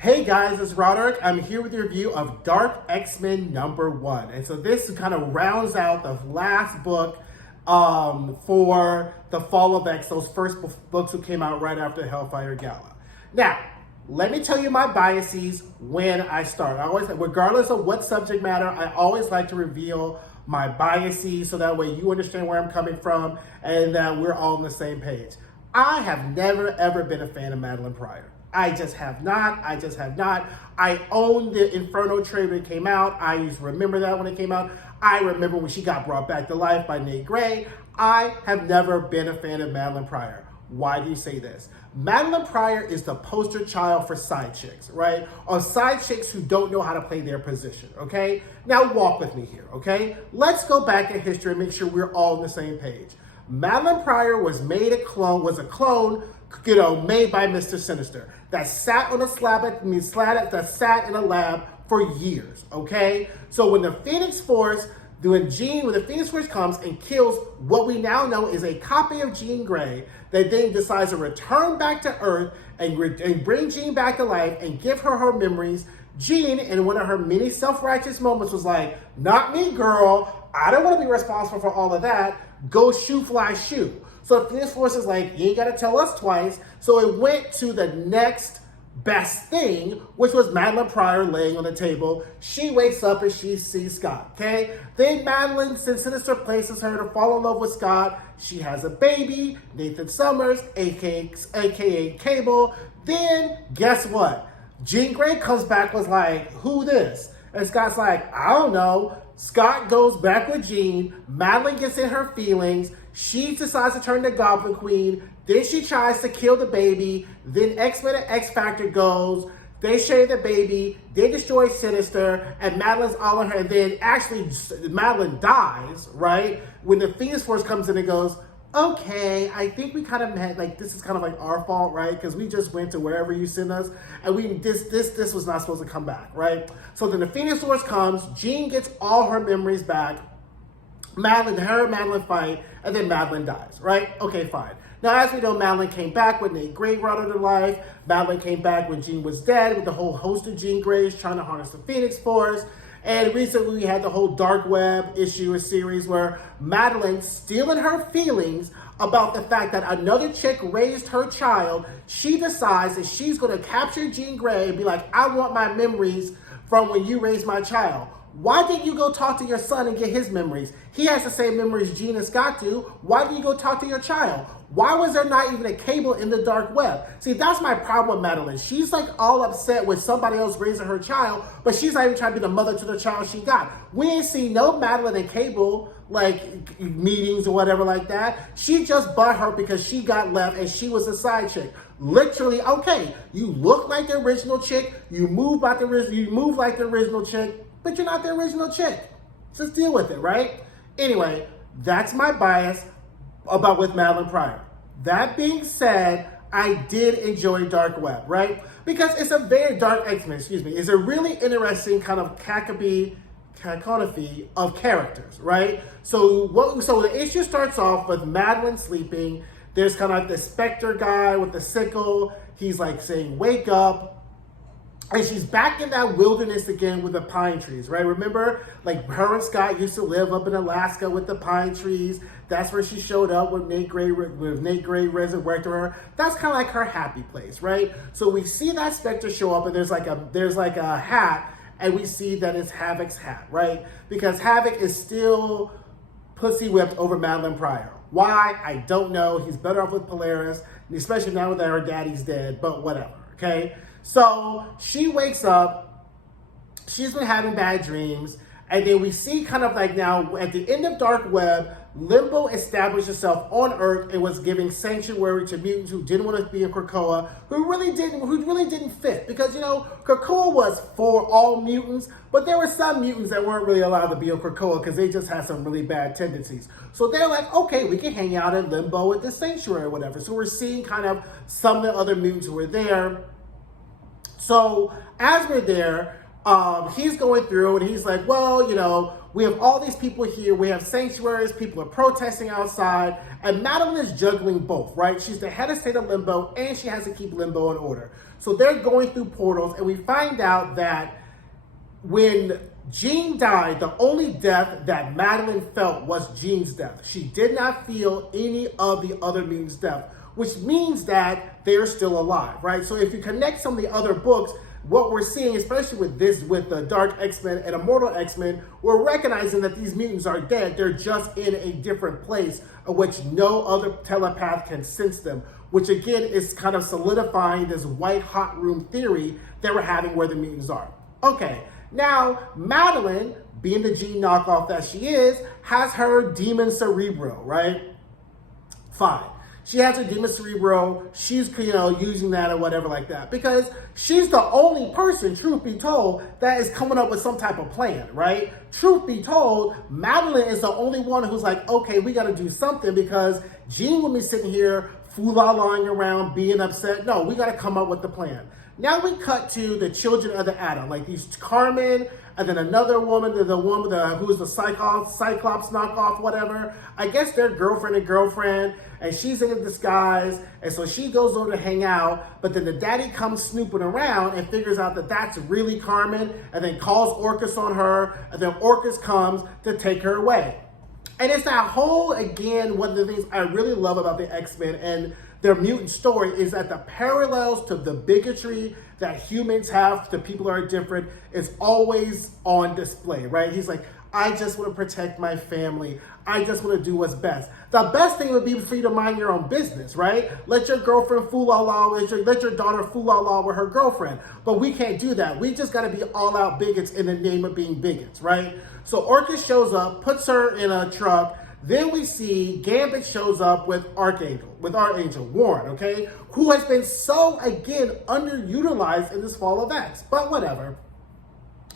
Hey guys, it's Roderick. I'm here with a review of Dark X-Men #1. And so this kind of rounds out the last book for the Fall of X, those first books that came out right after Hellfire Gala. Now, let me tell you my biases when I start. I always, regardless of what subject matter, I always like to reveal my biases so that way you understand where I'm coming from and that we're all on the same page. I have never ever been a fan of Madelyne Pryor. I just have not. I owned the Inferno trade when it came out. I used to remember that when it came out. I remember when she got brought back to life by Nate Gray. I have never been a fan of Madelyne Pryor. Why do you say this? Madelyne Pryor is the poster child for side chicks, right? Or side chicks who don't know how to play their position, okay? Now walk with me here, okay? Let's go back in history and make sure we're all on the same page. Madelyne Pryor was a clone, made by Mr. Sinister that sat on a that sat in a lab for years, okay? So when the Phoenix Force comes and kills what we now know is a copy of Jean Grey, that then decides to return back to Earth and bring Jean back to life and give her memories, Jean, in one of her many self-righteous moments, was like, not me, girl. I don't want to be responsible for all of that. Go shoe, fly, shoe. So the Phoenix Force is like, you ain't got to tell us twice. So it went to the next best thing, which was Madelyne Pryor laying on the table. She wakes up and she sees Scott, okay? Then Madelyne, since Sinister places her to fall in love with Scott, she has a baby, Nathan Summers, aka Cable. Then, guess what? Jean Grey comes back, was like, who this? And Scott's like, I don't know. Scott goes back with Jean. Madelyne gets in her feelings. She decides to turn to Goblin Queen. Then she tries to kill the baby. Then X-Men and X-Factor goes. They share the baby. They destroy Sinister. And Madelyne's all on her. And then actually Madelyne dies, right? When the Phoenix Force comes in and goes, okay, I think we kind of had, like, this is kind of like our fault, right? Because we just went to wherever you sent us, and this was not supposed to come back, right? So then the Phoenix Force comes, Jean gets all her memories back, Madelyne fight, and then Madelyne dies, right? Okay, fine. Now, as we know, Madelyne came back when Nate Gray brought her to life. Madelyne came back when Jean was dead, with the whole host of Jean Greys trying to harness the Phoenix Force. And recently we had the whole Dark Web issue, a series where Madelyne, still in her feelings about the fact that another chick raised her child, she decides that she's going to capture Jean Grey and be like, I want my memories from when you raised my child. Why didn't you go talk to your son and get his memories? He has the same memories Jean and Scott do. Why didn't you go talk to your child? Why was there not even a Cable in the Dark Web? See, that's my problem with Madelyne. She's like all upset with somebody else raising her child, but she's not even trying to be the mother to the child she got. We ain't seen no Madelyne and Cable, like, meetings or whatever like that. She just bought her because she got left and she was a side chick. Literally, okay, you look like the original chick, you move like the original chick, but you're not the original chick. Just deal with it, right? Anyway, that's my bias with Madelyne Pryor. That being said, I did enjoy Dark Web, right? Because it's a very Dark X-Men, it's a really interesting kind of cacophony of characters, right? So the issue starts off with Madelyne sleeping. There's kind of like the Spectre guy with the sickle. He's like saying, wake up. And she's back in that wilderness again with the pine trees, right? Remember, like, her and Scott used to live up in Alaska with the pine trees. That's where she showed up when Nate Gray resurrected her. That's kind of like her happy place, right? So we see that Spectre show up, and there's like a hat, and we see that it's Havok's hat, right? Because Havok is still pussy whipped over Madelyne Pryor. Why? I don't know. He's better off with Polaris, especially now that her daddy's dead, but whatever, okay? So she wakes up, she's been having bad dreams, and then we see kind of like now at the end of Dark Web, Limbo established itself on Earth and was giving sanctuary to mutants who didn't want to be in Krakoa, who really didn't fit. Because, you know, Krakoa was for all mutants, but there were some mutants that weren't really allowed to be in Krakoa because they just had some really bad tendencies. So they're like, okay, we can hang out in Limbo at the sanctuary or whatever. So we're seeing kind of some of the other mutants who were there. So as we're there, he's going through and he's like, well, you know, we have all these people here. We have sanctuaries. People are protesting outside. And Madelyne is juggling both, right? She's the head of state of Limbo, and she has to keep Limbo in order. So they're going through portals, and we find out that when Jean died, the only death that Madelyne felt was Jean's death. She did not feel any of the other mutants' death, which means that they're still alive, right? So if you connect some of the other books, what we're seeing, especially with the Dark X-Men and Immortal X-Men, we're recognizing that these mutants are dead. They're just in a different place of which no other telepath can sense them, which again is kind of solidifying this white hot room theory that we're having where the mutants are. Okay, now Madelyne, being the Jean knockoff that she is, has her demon cerebro, right? Fine. She has her demon cerebro, she's, using that or whatever like that, because she's the only person, truth be told, that is coming up with some type of plan, right? Truth be told, Madelyne is the only one who's like, okay, we got to do something, because Jean will be sitting here fool-la-lying around, being upset. No, we got to come up with the plan. Now we cut to the children of the Atom, like these Carmen, and then another woman, the woman who's the Cyclops knockoff, whatever. I guess they're girlfriend, and she's in a disguise, and so she goes over to hang out, but then the daddy comes snooping around and figures out that that's really Carmen, and then calls Orcus on her, and then Orcus comes to take her away. And it's that whole, again, one of the things I really love about the X-Men and their mutant story is that the parallels to the bigotry that humans have to people who are different is always on display, right? He's like, I just want to protect my family. I just want to do what's best. The best thing would be for you to mind your own business, right? Let your girlfriend fool-la-la, let your daughter fool-la-la with her girlfriend. But we can't do that. We just got to be all-out bigots in the name of being bigots, right? So Orcus shows up, puts her in a truck. Then we see Gambit shows up with Archangel Warren, okay? Who has been so, again, underutilized in this Fall of X, but whatever.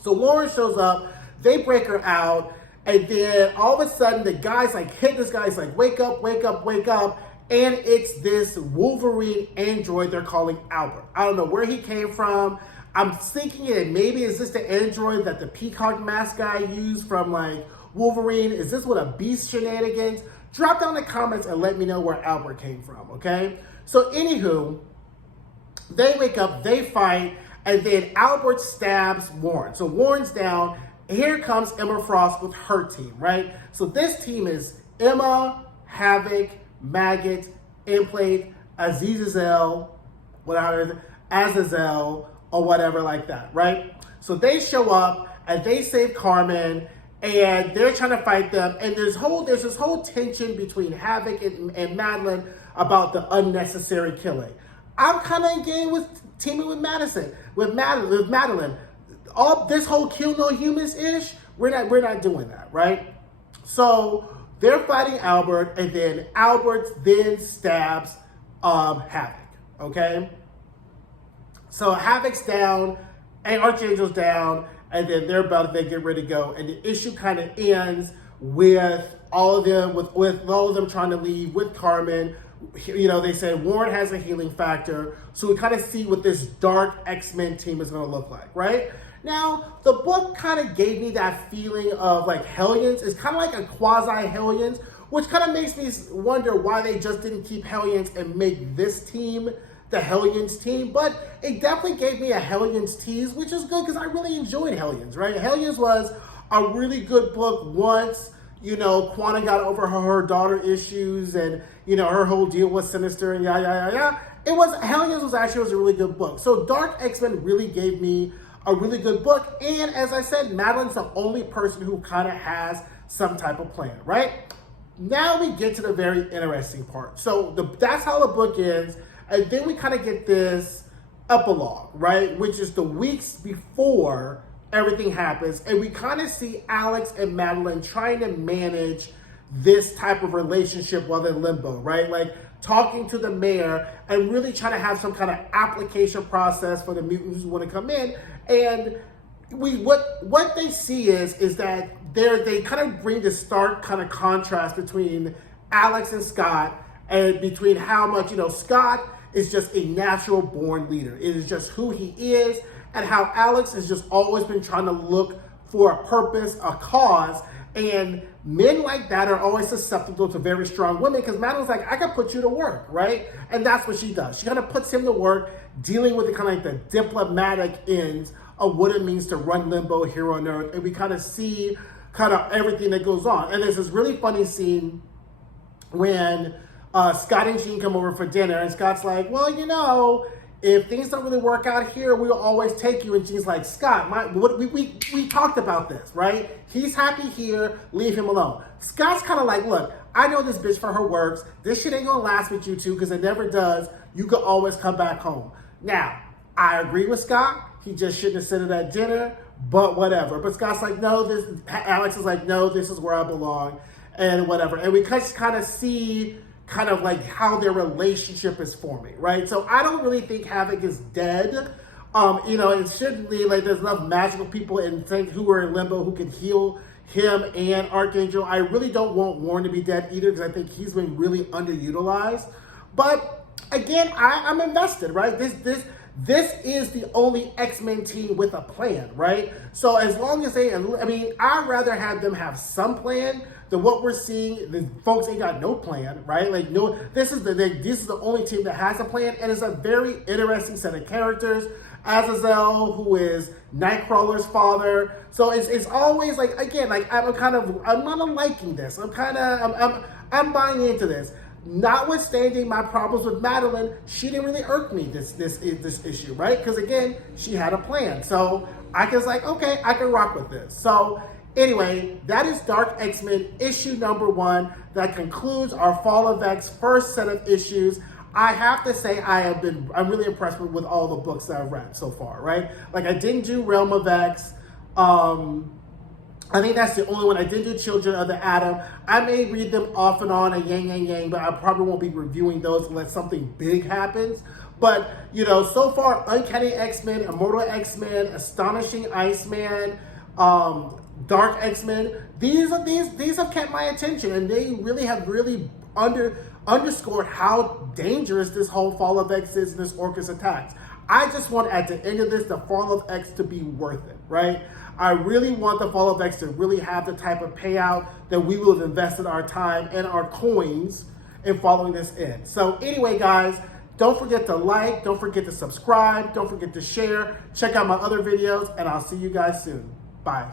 So Warren shows up, they break her out, and then all of a sudden the guy's like, hit this guy's like, wake up, wake up, wake up. And it's this Wolverine android they're calling Albert. I don't know where he came from. I'm thinking it maybe is this the android that the Peacock mask guy used from like Wolverine? Is this what a Beast shenanigans? Drop down in the comments and let me know where Albert came from, okay? So anywho, they wake up, they fight, and then Albert stabs Warren. So Warren's down. Here comes Emma Frost with her team, right? So this team is Emma, Havok, Maggot, Implate, Azazel, or whatever like that, right? So they show up and they save Carmen, and they're trying to fight them. And there's this whole tension between Havok and Madelyne about the unnecessary killing. I'm kind of in game with teaming with Madelyne. All this whole kill no humans ish, we're not doing that, right? So they're fighting Albert, and then Albert then stabs Havok. Okay, so Havok's down, and Archangel's down, and then they're about to get ready to go, and the issue kind of ends with all of them with all of them trying to leave with Carmen. They say Warren has a healing factor, so we kind of see what this dark X-Men team is going to look like, right? Now, the book kind of gave me that feeling of like Hellions. It's kind of like a quasi-Hellions, which kind of makes me wonder why they just didn't keep Hellions and make this team the Hellions team. But it definitely gave me a Hellions tease, which is good because I really enjoyed Hellions, right? Hellions was a really good book once, Quantum got over her daughter issues and, her whole deal with Sinister and Hellions was a really good book. So Dark X-Men really gave me a really good book. And as I said, Madelyne's the only person who kind of has some type of plan, right? Now we get to the very interesting part. So that's how the book ends. And then we kind of get this epilogue, right? Which is the weeks before everything happens. And we kind of see Alex and Madelyne trying to manage this type of relationship while they're in limbo, right? Like talking to the mayor and really trying to have some kind of application process for the mutants who want to come in. And what they see is that they kind of bring this stark kind of contrast between Alex and Scott, and between how much, Scott is just a natural born leader. It is just who he is, and how Alex has just always been trying to look for a purpose, a cause, And men like that are always susceptible to very strong women because Madelyne's like, I can put you to work, right? And that's what she does. She kind of puts him to work, dealing with the kind of like the diplomatic ends of what it means to run limbo here on Earth. And we kind of see kind of everything that goes on. And there's this really funny scene when Scott and Jean come over for dinner, and Scott's like, well, you know, if things don't really work out here, we'll always take you. And Jean's like, Scott, we talked about this, right? He's happy here, leave him alone. Scott's kind of like, look, I know this bitch for her works. This shit ain't gonna last with you two because it never does. You can always come back home. Now, I agree with Scott. He just shouldn't have said it at dinner, but whatever. But Scott's like, no, Alex is like, no, this is where I belong, and whatever. And we just kind of see kind of like how their relationship is forming, right? So I don't really think Havok is dead. You know, it shouldn't be like there's enough magical people who are in limbo who can heal him and Archangel. I really don't want Warren to be dead either because I think he's been really underutilized. But again, I'm invested, right? This is the only X-Men team with a plan, right? So as long as I'd rather have them have some plan than what we're seeing. The folks ain't got no plan, right? Like, no, this is the only team that has a plan, and it's a very interesting set of characters. Azazel, who is Nightcrawler's father. So it's always like, again, like I'm not liking this. I'm buying into this. Notwithstanding my problems with Madelyne, she didn't really irk me this issue, right? Because again, she had a plan. So I was like, okay, I can rock with this. So anyway, that is Dark X-Men issue number 1. That concludes our Fall of X first set of issues. I have to say I'm really impressed with all the books that I've read so far, right? Like I didn't do Realm of X. I think that's the only one. I did do Children of the Atom. I may read them off and on, a yang, but I probably won't be reviewing those unless something big happens. But, you know, so far, Uncanny X-Men, Immortal X-Men, Astonishing Iceman, Dark X-Men, these have kept my attention, and they really have underscored how dangerous this whole Fall of X is and this Orcus attacks. I just want, at the end of this, the Fall of X to be worth it, right? I really want the Fall of X to really have the type of payout that we will have invested our time and our coins in following this in. So anyway, guys, don't forget to like, don't forget to subscribe, don't forget to share, check out my other videos, and I'll see you guys soon. Bye.